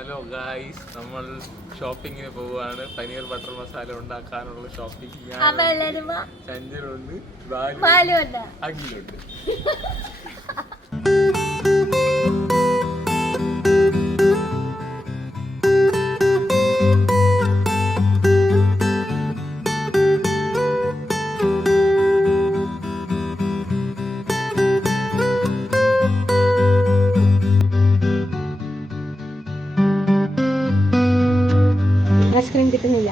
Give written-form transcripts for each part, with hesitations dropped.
Hello guys, നമ്മൾ ഷോപ്പിങ്ങിന് പോവുകയാണ്. പനീർ ബട്ടർ മസാല ഉണ്ടാക്കാനുള്ള ഷോപ്പിംഗ്. ചഞ്ചലുണ്ട്, അഖിലുണ്ട്. ഐസ്ക്രീം കിട്ടുന്നില്ല.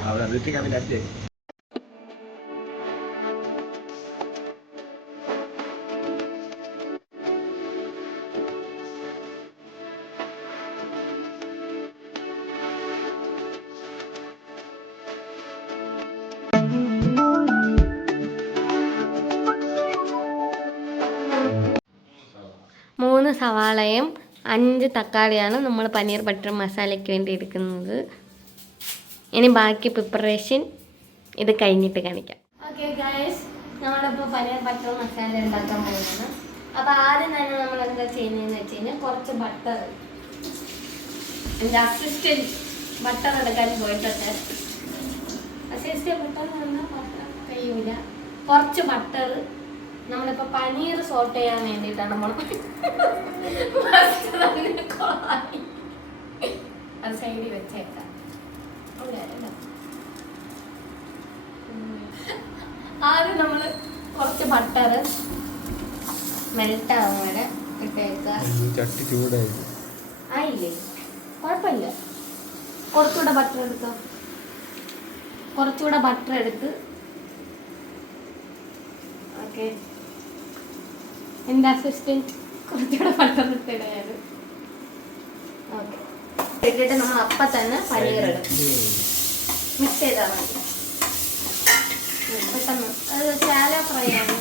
3 സവാളയും 5 തക്കാളിയാണ് നമ്മൾ പനീർ ബട്ടർ മസാലയ്ക്ക് വേണ്ടി എടുക്കുന്നത്. ഇനി ബാക്കി പ്രിപ്പറേഷൻ ഇത് കഴിഞ്ഞിട്ട് കാണിക്കാം. ഓക്കെ ഗൈസ്, നമ്മളിപ്പോൾ പനീർ ബട്ടർ മസാല ഉണ്ടാക്കാൻ പോകുന്നത്. അപ്പോൾ ആദ്യം തന്നെ നമ്മൾ എന്താ ചെയ്യുന്നതെന്ന് വെച്ച് കഴിഞ്ഞാൽ കുറച്ച് ബട്ടർ, എൻ്റെ അസിസ്റ്റൻറ്റ് ബട്ടർ എടുക്കാൻ പോയിട്ടുണ്ട്. അസിസ്റ്റൻറ്റ് ബട്ടർ പറഞ്ഞാൽ കഴിയൂല. കുറച്ച് ബട്ടർ നമ്മളിപ്പോൾ പനീർ സോട്ട് ചെയ്യാൻ വേണ്ടിയിട്ടാണ് നമ്മൾ അത് സൈഡിൽ വെച്ചേക്കാം. ആദ്യം നമ്മൾ കുറച്ച് ബട്ടർ മെൽറ്റ് ആവും വരെ ഇട്ടേക്കുക. ചട്ടി ചൂടായി ആയില്ലേ, കുഴപ്പമില്ല. കുറച്ചുകൂടെ ബട്ടർ എടുക്കാം. കുറച്ചുകൂടെ ബട്ടർ എടുത്ത് ഓക്കെ. എൻ്റെ അസിസ്റ്റൻറ്റ് കുറച്ചുകൂടെ ബട്ടർ ഇട്ടിടയാണ്. ഓക്കെ, ഇട്ടിട്ട് നമ്മൾ അപ്പം തന്നെ പനീർ ഇടും. മിക്സ് ചെയ്താൽ മതി പെട്ടെന്ന്. അത് ശാലോ ഫ്രൈ ആണ്.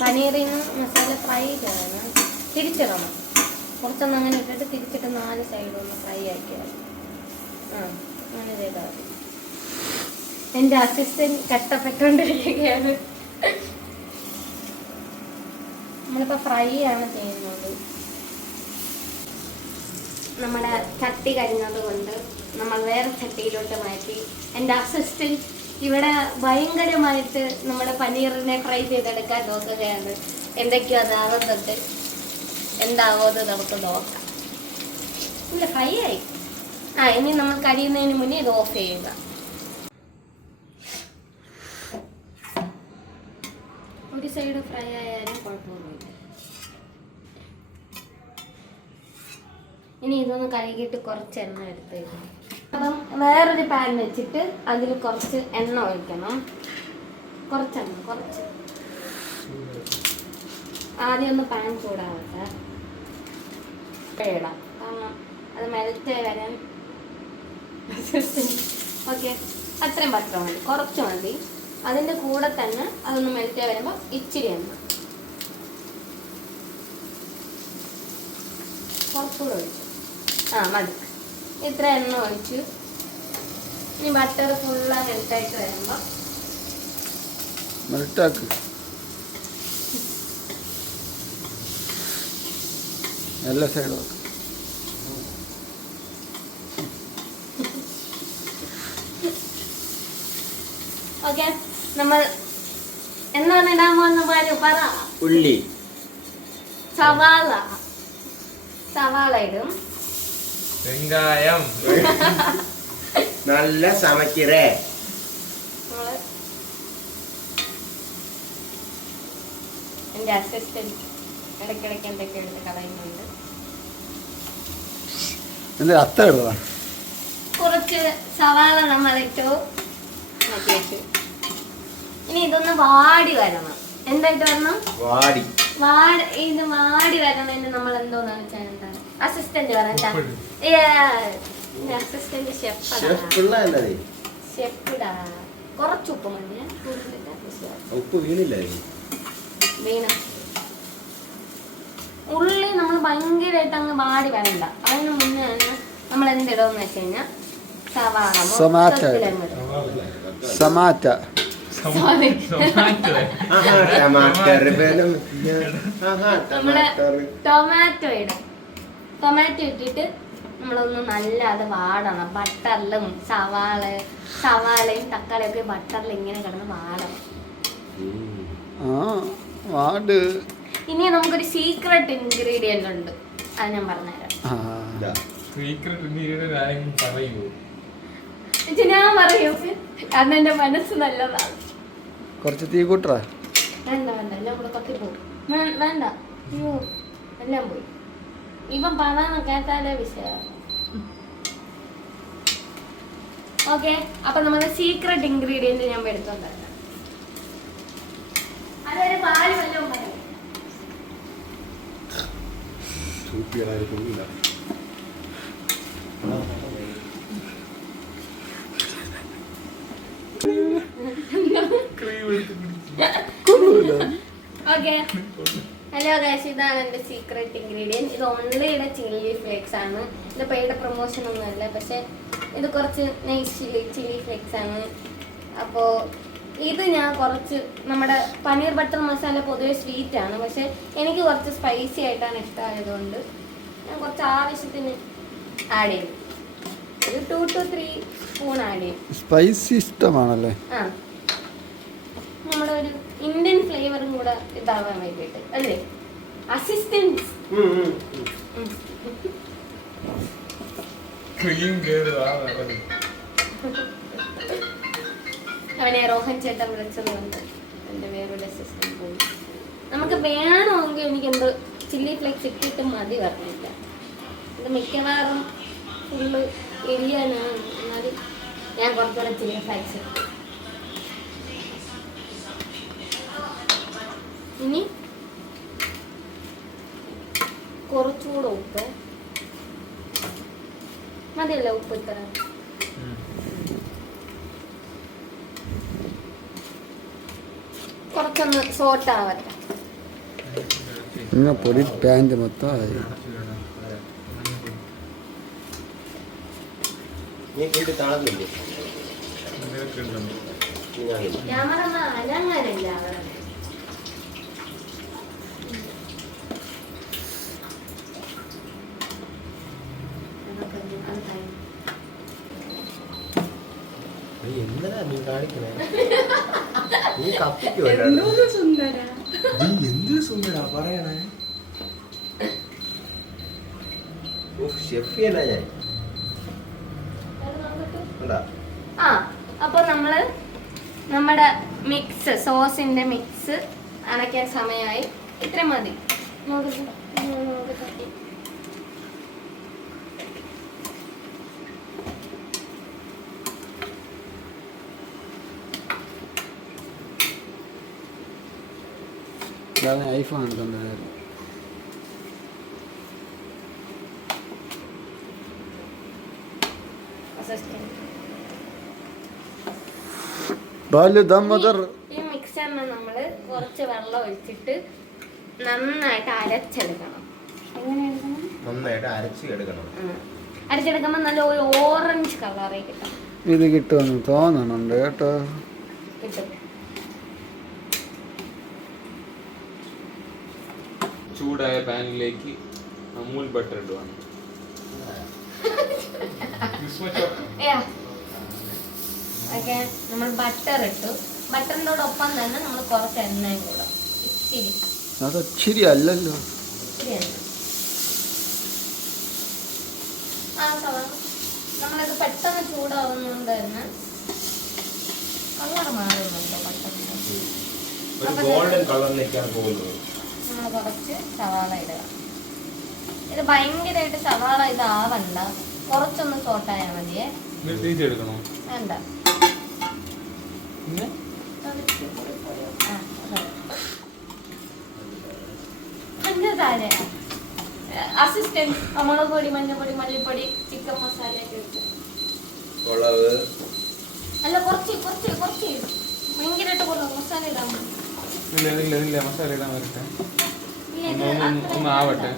പനീറിന് മസാല ഫ്രൈ ചെയ്യണം. തിരിച്ചിടണം. കുറച്ചൊന്ന് അങ്ങനെ ഇട്ടിട്ട് തിരിച്ചിട്ട് 4 സൈഡും ഒന്ന് ഫ്രൈ ആക്കിയാൽ അങ്ങനെ ചെയ്താൽ മതി. എൻ്റെ അസിസ്റ്റൻറ്റ് കഷ്ടപ്പെട്ടുകൊണ്ടിരിക്കുകയാണ്. നമ്മളിപ്പോൾ ഫ്രൈ ആണ് ചെയ്യുന്നത്. നമ്മുടെ ചട്ടി കഴിഞ്ഞത് കൊണ്ട് നമ്മൾ വേറെ ചട്ടിയിലോട്ട് മാറ്റി. എൻ്റെ അസിസ്റ്റൻറ്റ് ഇവിടെ ഭയങ്കരമായിട്ട് നമ്മുടെ പനീറിനെ ഫ്രൈ ചെയ്തെടുക്കാൻ നോക്കുകയാണ്. എന്തൊക്കെയോ അതാകുന്നുണ്ട്. എന്താവോത് നമുക്ക് നോക്കാം. ഇല്ല, ഫ്രൈ ആയി. ഇനി നമ്മൾ കരിയുന്നതിന് മുന്നേ ഇത് ഓഫ് ചെയ്യുക. ഒരു സൈഡ് ഫ്രൈ ആയാലും കുഴപ്പമൊന്നുമില്ല. ഇനി ഇതൊന്ന് കഴുകിയിട്ട് കുറച്ച് എണ്ണ എടുത്ത് അപ്പം വേറൊരു പാൻ വെച്ചിട്ട് അതിൽ കുറച്ച് എണ്ണ ഒഴിക്കണം. കുറച്ചെണ്ണ, കുറച്ച്. ആദ്യം ഒന്ന് പാൻ ചൂടാവട്ടെ. ഇടാം, കാരണം അത് മെൽറ്റ് വരാൻ. ഓക്കെ, അത്രയും ബട്ടർ മതി, കുറച്ച് മതി. അതിൻ്റെ കൂടെ തന്നെ അതൊന്ന് മെൽറ്റ് വരുമ്പോൾ ഇച്ചിരി എണ്ണ കുറച്ചുകൂടെ ഒഴിച്ചു. മതി. ഇത്ര എണ്ണ ഒഴിച്ചു. ഇനി ബട്ടർ ഫുള്ളാ മെൽറ്റായിട്ട് വരുമ്പോൾ മെൽറ്റാക്ക് എല്ലാ സൈഡും. ഓക്കെ, നമ്മൾ എന്താണ് ഇടാൻ പോകുന്ന പറ. ഉള്ളി, സവാള ഇടും. വെങ്കായം നല്ല സമക്കിറേ. എൻ്റെ അസിസ്റ്റൻറ്റ് ഇടയ്ക്കിടയ്ക്ക് എന്തൊക്കെ എടുത്ത് കളയുന്നുണ്ട്. അത്ത ഇടുക. കുറച്ച് സവാള നമ്മളിട്ടു മാറ്റി വെച്ചു. ഇനി ഇതൊന്ന് വാടി വരണം. എന്തായിട്ട് വരണം? ഇത് വാടി വരണതിന് നമ്മൾ എന്തോന്നാണ് ചെയ്യേണ്ടത്? അസിസ്റ്റന്റ് പറയണ്ട. അസിസ്റ്റന്റ് ഷെഫിടാ. കുറച്ച് ഉപ്പ് മതി. ഉപ്പ് വീണില്ല. ഉള്ളി നമ്മൾ ഭയങ്കരമായിട്ട് അങ്ങ് വാടി വരണ്ട. അതിന് മുന്നേ തന്നെ നമ്മൾ എന്തിടുമെന്ന് വെച്ച് കഴിഞ്ഞാൽ ടൊമാറ്റോ ഇടാം. ടൊമാറ്റോ ഇട്ടിട്ട് നമ്മളൊന്ന് നല്ല അത് വാടണം. ബട്ടറിലും സവാളയും തക്കാളിയൊക്കെ ബട്ടറിൽ ഇങ്ങനെ കിടന്ന് വാടണം. ഇനി നമുക്കൊരു സീക്രട്ട് ഇൻഗ്രീഡിയന്റ് ഉണ്ട്, അത് ഞാൻ പറഞ്ഞുതരാം. സീക്രട്ട് ഇൻഗ്രീഡിയന്റ് ആരെങ്കിലും പറയുമോ? ഞാൻ പറയൂ, കാരണം എന്റെ മനസ്സ് നല്ലതാണ്. കുറച്ച് തീ കൂട്ടറാ. വേണ്ട എല്ലാം കൂടെ കത്തിപ്പോകും. വേണ്ട, അയ്യോ എല്ലാം പോയി. ഇവൻ പറയാൻ കേട്ടാലേ വിഷയം. ഓക്കെ, അപ്പൊ നമ്മുടെ സീക്രട്ട് ഇൻഗ്രീഡിയന്റ് ഞാൻ എടുത്തോണ്ടാണ്. അതൊരു പാല് വല്ലതും പറയും. ഓക്കെ, ഹലോ ഗൈസ്, ഇതാണ് എൻ്റെ സീക്രട്ട് ഇൻഗ്രീഡിയൻറ്റ്. ഇത് ഓൺലിയുടെ ചില്ലി ഫ്ലേക്സ് ആണ്. ഇത് പെയ്ഡ് പ്രൊമോഷൻ ഒന്നുമല്ല, പക്ഷെ ഇത് കുറച്ച് നൈസ് ചില്ലി ഫ്ലേക്സ് ആണ്. അപ്പോൾ ഇത് ഞാൻ കുറച്ച് നമ്മുടെ പനീർ ബട്ടർ മസാല പൊതുവെ സ്വീറ്റ് ആണ്, പക്ഷെ എനിക്ക് കുറച്ച് സ്പൈസി ആയിട്ടാണ് ഇഷ്ടമായതുകൊണ്ട് ഞാൻ കുറച്ച് ആവശ്യത്തിന് ആഡ് ചെയ്യും. ഒരു 2 to 3 സ്പൂൺ ആഡ് ചെയ്യും. സ്പൈസി ഇഷ്ടമാണല്ലേ? ആ, നമ്മുടെ ഒരു ഇന്ത്യൻ ഫ്ലേവറും കൂടെ ഇതാവാൻ വേണ്ടിയിട്ട് അല്ലേ? അസിസ്റ്റൻസ് അവനെ റോഹൻ ചേട്ടൻ വിളിച്ചത് കൊണ്ട് എൻ്റെ വേറൊരു അസിസ്റ്റന്റ് പോയി. നമുക്ക് വേണമെങ്കിൽ എനിക്ക് എന്തോ ചില്ലി ഫ്ലേക്സ് ഇട്ടിട്ട് മതി പറഞ്ഞില്ല. ഇത് മിക്കവാറും ഫുള്ള് എരിയാനാണ്, എന്നാലും ഞാൻ കുറച്ചുകൂടെ ചില്ലി ഫ്ലേക്സ് ഇട്ടു. ഇനി കുറച്ചുകൂടെ ഉപ്പ് മതിയല്ലോ. ഉപ്പ് ഇത്ര കുറച്ചൊന്ന് സോട്ടാവട്ടെ. പൊടി പാൻറ് മൊത്തം ആയി. ക്യാമറ അലങ്ങാനല്ല അവിടെ. എന്താ നീ കാണിക്കണേ? നീ എന്ത് സുന്ദരാ പറയണേ? ഷെഫിയല്ല ഞാൻ. ആ, അപ്പൊ നമ്മള് നമ്മുടെ മിക്സ് സോസിന്റെ മിക്സ് അടയ്ക്കാൻ സമയമായി. ഇത്ര മതി. ഐഫോൺ എടുത്തോണ്ടായിരുന്നു. ഈ മിക്സറിന് നമ്മള് കുറച്ച് വെള്ളം ഒഴിച്ചിട്ട് നന്നായിട്ട് അരച്ചെടുക്കണം. നന്നായിട്ട് അരച്ചെടുക്കണം. അരച്ചെടുക്കുമ്പോ നല്ല ഒരു ഓറഞ്ച് കളറേ കിട്ടും. ഇത് കിട്ടുമെന്ന് തോന്നണുണ്ട് കേട്ടോ. കിട്ടും. ചൂടായ പാനിലേക്ക് അമൂൽ ബട്ടർ ഇടുവാണ്. നമ്മൾ ബട്ടർ ഇട്ടു. ബട്ടറിനോടൊപ്പം തന്നെ നമ്മൾ കുറച്ച് എണ്ണയും കൂടെ ഇച്ചിരി. അതൊച്ചിരി അല്ലല്ലോ. നമ്മളിത് പെട്ടെന്ന് ചൂടാവുന്നതുകൊണ്ട് തന്നെ കളർ മാറുന്നുണ്ടോ പെട്ടെന്ന്. ഗോൾഡൻ കളറിലേക്കാണ് പോകുന്നത്. നമ്മൾ കുറച്ച് സവാള ഇടുക. ഇത് ഭയങ്കരമായിട്ട് സവാള ഇതാവണ്ട, കുറച്ചൊന്ന് സോട്ടായാൽ മതിയേ. വേണ്ട, അസിസ്റ്റന്റ് മുളക് പൊടി, മഞ്ഞപ്പൊടി, മല്ലിപ്പൊടി, ചിക്കൻ മസാല ഒക്കെ ഇട്ട്. അല്ല, കുറച്ച് കുറച്ച് കുറച്ച് ഭയങ്കരമായിട്ട് കുറവ് മസാല ഇടാൻ മസാല ഇടാൻ വരട്ടെ, ഒന്ന് ആവട്ടെ.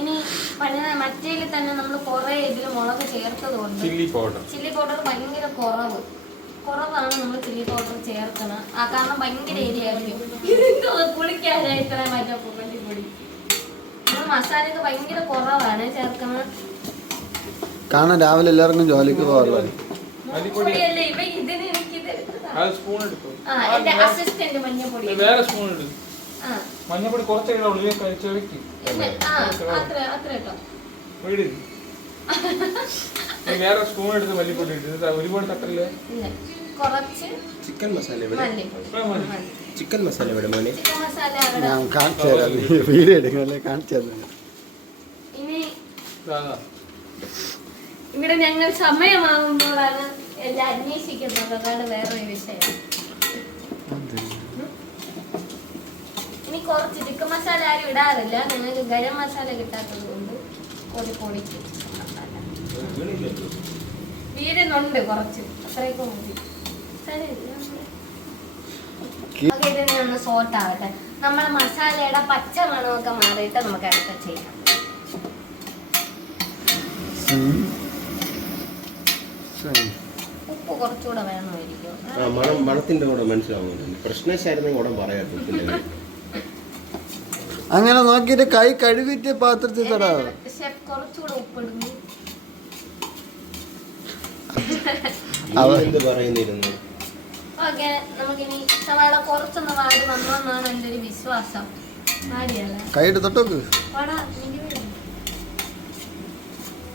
ഇനി മറ്റേല് തന്നെ നമ്മൾ കുറെ ഇതിൽ മുളക് ചേർത്തത് കൊണ്ട് ചില്ലി പൗഡർ ഭയങ്കര കുറവാണ് നമ്മൾ ചില്ലി പൗഡർ ചേർക്കണം. ആ കാരണം ഭയങ്കര എരിയായിരിക്കും. കുളിക്കാനായി ഇത്ര മറ്റേ മല്ലിപ്പൊടി മസാലയൊക്കെ ഭയങ്കര കുറവാണ് ചേർക്കുന്നത്. കാണാൻ രാവിലെ എല്ലാവർക്കും ജോലിക്ക് പോകാറുള്ളത്. മഞ്ഞപ്പൊടിയല്ലേ ഇവ ഇതിന് എനിക്കിത് എടുത്തതാ. സ്പൂൺ എടുത്തു. എന്റെ അസിസ്റ്റന്റ് മഞ്ഞപ്പൊടി. വേറെ സ്പൂൺ എടുത്തു. മഞ്ഞപ്പൊടി കുറച്ചേ ഉള്ളിൽ കഴിച്ചോളിക്കും. അത്ര കേട്ടോ. വേറെ സ്പൂൺ എടുത്ത് മല്ലിപ്പൊടി ഇട്ട് ഒരുപാട് തട്ടല്ലേ. കുറച്ച് ചിക്കൻ മസാല ഇവിടെ. ചിക്കൻ മസാല ഇവിടെ മോനെ. ചിക്കൻ മസാല അവിടെ. ഞാൻ കാണിച്ചു തരാം. വീഡിയോ എടുക്കല്ലേ കാണിച്ചു തരാം. ഇനി ഇവിടെ ഞങ്ങൾ സമയമാകുമ്പോഴാണ് എല്ലാം അന്വേഷിക്കുന്നത്. അതാണ് വേറൊരു വിഷയം. ഇനി കുറച്ച് ചിക്കൻ മസാല ആരും ഇടാറില്ല. ഞങ്ങൾക്ക് ഗരം മസാല കിട്ടാത്തത് കൊണ്ട് പൊടിക്ക് മസാല വീരുന്നുണ്ട് കുറച്ച്. അത്രയൊക്കെ മതി. ഇതിനെ ഒന്ന് സോട്ട് ആവട്ടെ. നമ്മുടെ മസാലയുടെ പച്ച മണമൊക്കെ മാറിയിട്ട് നമുക്ക് അടുത്ത ചെയ്യാം. ഉപ്പ് കുറച്ചുകൂടെ വേണമായിരിക്കും. മണത്തിന്റെ കൂടെ മനസ്സിലാവുന്നു. പ്രശ്നശായിരുന്നു കൂടെ പറയാം. അങ്ങനെ നോക്കിയിട്ട് കൈ കഴുകിട്ട് പാത്രത്തിൽ തൊടാ. ഷെഫ് കുറച്ചുകൂടെ ഉപ്പിടുന്നു. എന്ത് പറയുന്നിരുന്നു? ഓക്കെ, നമുക്കിനി സവാള കുറച്ചൊന്ന് വാടി വന്നോന്നാണ് എൻ്റെ ഒരു വിശ്വാസം. വാടിയല്ല കൈയിട്ട് തൊട്ടോക്ക്. വാടാ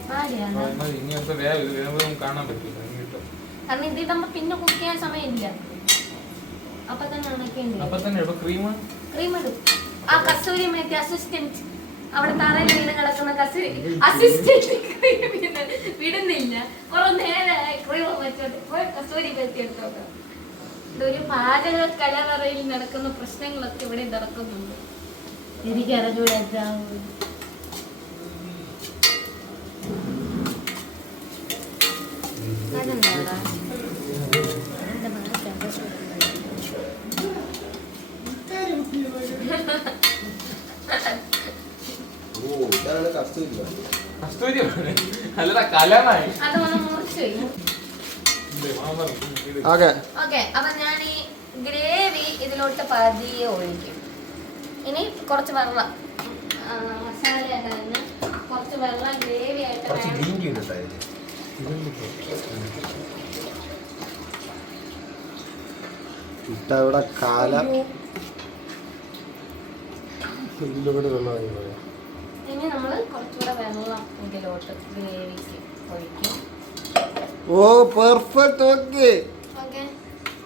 വാടിയാണ്. കാണാൻ പറ്റില്ല. കാരണം ഇതിടുമ്പോ പിന്നെ കുക്ക് ചെയ്യാൻ സമയമില്ല. അപ്പൊ തന്നെ ഉണക്കേണ്ടി ക്രീം ഇടും. ആ കസൂരി മേത്തി അസിസ്റ്റന്റ് അവിടെ തറയിൽ വീണ് കിടക്കുന്ന കസൂരി അസിസ്റ്റന്റ് വിടുന്നില്ല. കുറെ നേരമായി ക്രീം വെച്ചോട്ട് പോയി കസൂരി മേത്തി എടുത്തോട്ടെ. ഇതൊരു പാചക കലവറയിൽ നടക്കുന്ന പ്രശ്നങ്ങളൊക്കെ ഇവിടെ നടക്കുന്നുണ്ട്. എനിക്കറിഞ്ഞൂടെ. അതെന്താടാ അതൊന്ന് മുറിച്ച്. ഓക്കെ, അപ്പൊ ഞാൻ ഈ ഗ്രേവി ഇതിലോട്ട് പതിയെ ഒഴിക്കും. ഇനി കുറച്ച് വെള്ളം മസാല കഴിഞ്ഞ് കുറച്ച് വെള്ളം ഗ്രേവി ആയിട്ട് ഇവിടെ കാലം ഇനി നമ്മള് കുറച്ചുകൂടെ വെള്ളം ഇതിലോട്ട് ഗ്രേവിക്ക് ഒഴിക്കും. ഓ പെർഫെക്റ്റ്. ഓക്കെ ഓക്കെ,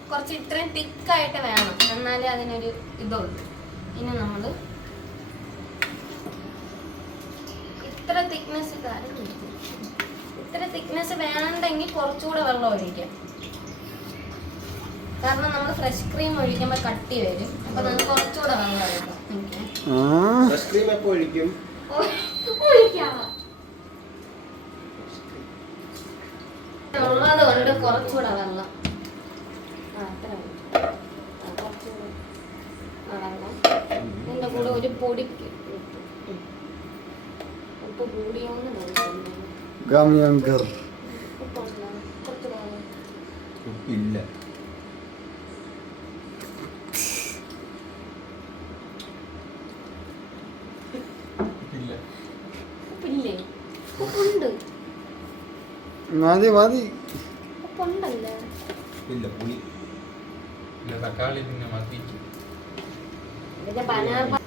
കുറച്ച് ഇത്രയും തിക്കായിട്ട് വേണം, എന്നാലേ അതിനൊരു ഇതുള്ളൂ. ഇനി നമ്മൾ ഇത്ര തിക്നെസ് വേണമെങ്കിൽ കുറച്ചുകൂടെ വെള്ളം ഒഴിക്കാം. കാരണം നമ്മൾ ഫ്രഷ് ക്രീം ഒഴിക്കുമ്പോൾ കട്ടി വരും. അപ്പൊ നമുക്ക് കുറച്ചുകൂടെ വെള്ളം ഒഴിക്കാം. ഉള്ളത് കൊണ്ട് കുറച്ചുകൂടെ വെള്ളം. ഇതിന്റെ കൂടെ ഒരു പൊടിക്ക് ഉപ്പ് കൂടിയോന്ന് ഉപ്പില്ല. ഉപ്പില്ലേ? ഉപ്പുണ്ട്. മതി മതി. ഉപ്പുണ്ടല്ലേ? ഇല്ല, പുളി. തക്കാളി പിന്നെ മതി. ഇതിന്റെ ബനാന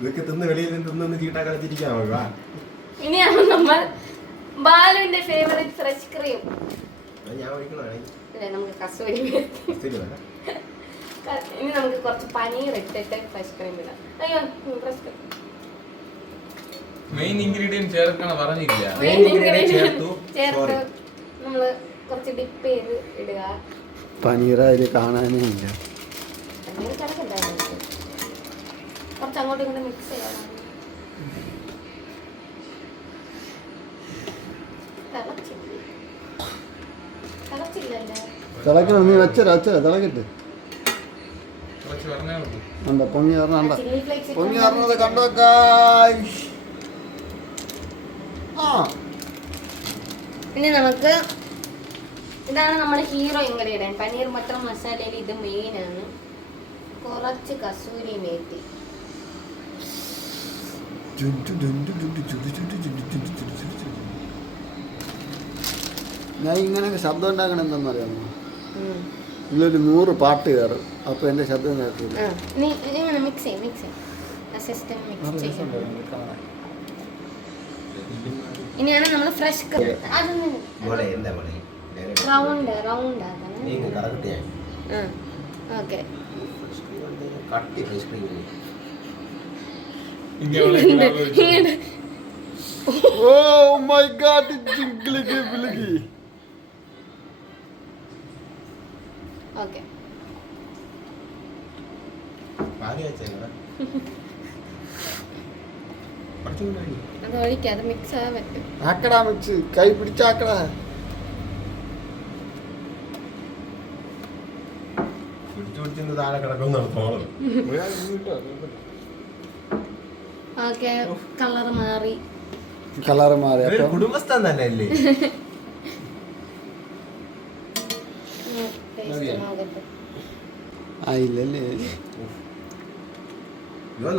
ഇതൊക്കെ തിന്ന് വെളിയിൽ നിന്ന് ചീട്ടാ കളിച്ചിരിക്കാമോ? ഇനിയാണ് നമ്മൾ ബാലുവിന്റെ ഫേവറേറ്റ് ഫ്രഷ് ക്രീം. ഞാൻ ഒഴിക്കണേ നമുക്ക് കസൂരി ഇനി നമുക്ക് കുറച്ച് പനീർ ഇട്ടിട്ട് ഫ്രഷ് ക്രീം ഇടാം. അയ്യോ, ഫ്രഷ് ക്രീം മെയിൻ ഇൻഗ്രീഡിയന്റ് ചേർക്കണ പറഞ്ഞില്ല. ചേർത്ത് നമ്മള് കുറച്ച് ഡിപ്പ് ചെയ്ത് ഇടുക. പനീറായി കാണാനേ ഇല്ല. കുറച്ച് അങ്ങോട്ടും ഇങ്ങോട്ടും മിക്സ് ചെയ്യണം. തിളക്കണം. നീ വെച്ചരാ തിളക്കട്ട്. കണ്ടോ പൊങ്ങി പറഞ്ഞ പൊങ്ങി പറഞ്ഞത് കണ്ടോ. ഇനി നമുക്ക് ഇതാണ് നമ്മുടെ ഹീറോ ഇൻഗ്രീഡിയൻറ്റ്. പനീർ ബട്ടർ മസാലയിൽ ഇത് മെയിനാണ്. കുറച്ച് കസൂരി മേത്തി. ഞാൻ ഇങ്ങനെയൊക്കെ ശബ്ദം ഉണ്ടാക്കണം എന്താണെന്നറിയാമോ? ഇതിലൊരു 100 പാട്ട് കയറും. അപ്പോൾ എൻ്റെ ശബ്ദം കേൾക്കില്ല. ഇങ്ങനെ മിക്സ് ചെയ്യും സിസ്റ്റം മിക്സ് ചെയ്യും. ഇനിയാണ് നമ്മൾ fresh round okay. Oh my god, ജിംഗ്ലിക്ക് ബിലിക്കി. ഓക്കെ അത് ഒഴിക്കാം. അത് മിക്സ് ആകാൻ പറ്റും. ആക്കടാ മിക്സ്, കൈ പിടിച്ചാക്കടാ. ഓക്കെ കളർ മാറി. അപ്പൊ കുടുംബസ്ഥാൻ തന്നെ അല്ലേ? ആയില്ലല്ലേ?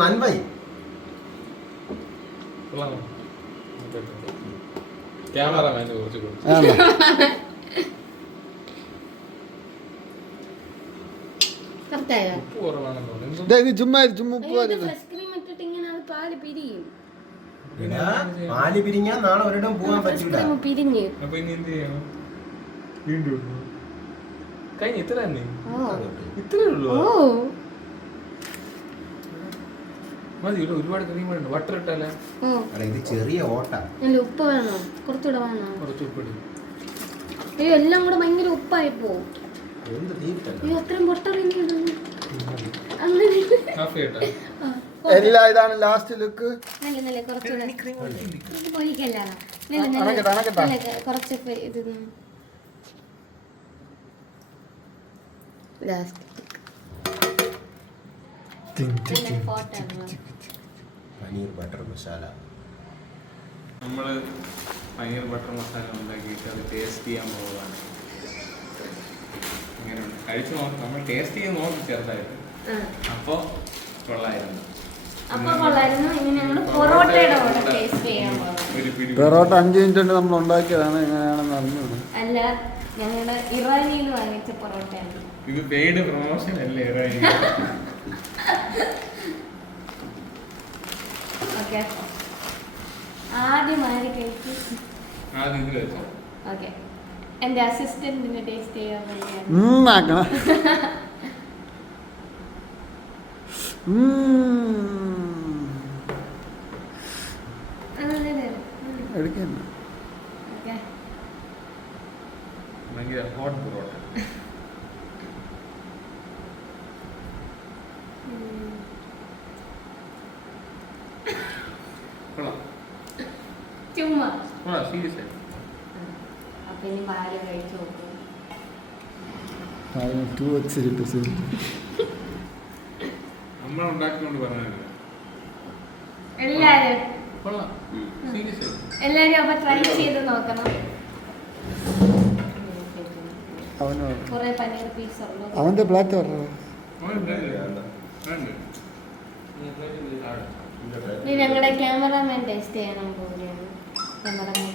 നൻപായി ക്യാമറമാന് കുറച്ച് കൊടുത്തു. ഉപ്പ് കുറവാണെന്ന് തോന്നുന്നു. ഇത് ചുമ്മാ ഉപ്പ് പാല് പിരിഞ്ഞാ നാളെ ഒരിടം പോകാൻ പറ്റില്ല. അപ്പൊ ഇനി എന്ത് ചെയ്യണം? വീണ്ടും കഴിഞ്ഞ ഇത്ര തന്നെ, ഇത്രേ ഉള്ളൂ. മതി. ഒരുപാട് ക്രീം വേണ്ട. ബട്ടർ ഇട്ടല്ലേ? ഇത് ചെറിയ ഓട്ട. ഉപ്പ് വേണോ? കുറച്ചുകൂടെ വേണോ? കുറച്ച് ഉപ്പിട്. അയ്യോ എല്ലാം കൂടെ ഭയങ്കര ഉപ്പായി പോവും. അത്രയും ബട്ടർ കാഫി ഇട്ടാ എല്ലാം ഇതാണ് ലാസ്റ്റ് ലുക്ക്. കുറച്ച് ഇത് ലാസ്റ്റ് പനീർ ബട്ടർ മസാല. നമ്മള് പനീർ ബട്ടർ മസാല ഉണ്ടാക്കിയിട്ട് അത് ടേസ്റ്റ് ചെയ്യാൻ പോവുകയാണ്. അങ്ങനെയുണ്ട്. കഴിച്ചു നോക്കാം. നമ്മൾ ടേസ്റ്റ് ചെയ്ത് നോക്കി ചെറുതായിട്ട്. അപ്പോൾ കൊള്ളായിരുന്നു. പൊറോട്ട 5 മിനിറ്റ് കൊണ്ട് നമ്മൾ ഉണ്ടാക്കിയതാണ്. എങ്ങനെയാണെന്ന് അറിഞ്ഞത് അല്ല, ഞങ്ങളുടെ ഇറാനിയിൽ വാങ്ങിച്ച പൊറോട്ടയാണ്. ഇത് പെയ്ഡ് പ്രൊമോഷൻ അല്ലേ? ഇറാനി. ഓക്കെ, ആദ്യം ആര് കഴിച്ചു? ആദ്യം ഇത് വെച്ചോ. ഓക്കെ, എന്റെ അസിസ്റ്റന്റിന് ടേസ്റ്റ് ചെയ്യാൻ വേണ്ടിയാണ്. ഭയങ്കര ഹോട്ട് പൊറോട്ട. കൊള്ളാം. ചുമ്മാ കൊള്ളാം, സീരിയസ് ആയിട്ട്. അപ്പൊ ഇനി ഭാര്യ കഴിച്ചു നോക്കും. നമ്മളുണ്ടാക്കിക്കൊണ്ട് പറഞ്ഞില്ല. എല്ലാരും കൊള്ളാം, സീരിയസ് ആയിട്ട്. എല്ലാരും അപ്പൊ ട്രൈ ചെയ്ത് നോക്കണം. കുറെ പനീർ പീസ് ഉള്ളു. അവന്റെ പ്ലാറ്റ് പറഞ്ഞു. ഇനി ഞങ്ങളുടെ ക്യാമറാമാൻ ടേസ്റ്റ് ചെയ്യാൻ പോവുകയാണ്. ക്യാമറാമാൻ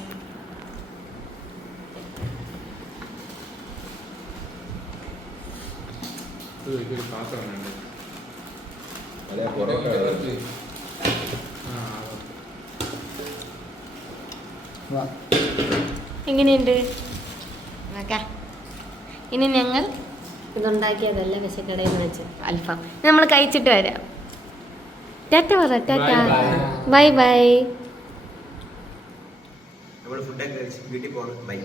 ഒരു പാത്രം വേണ്ട. എങ്ങനെയുണ്ട്? ഇനി ഞങ്ങൾ ഇതുണ്ടാക്കിയതല്ല, വിശക്കടയിൽ നിന്ന് വെച്ച് അൽഫാം നമ്മൾ കഴിച്ചിട്ട് വരാം. ടാറ്റ പറ. Tata, bye bye. നമ്മൾ ഫുഡൊക്കെ കഴിച്ച് വീട്ടിൽ പോകണം. ബൈ.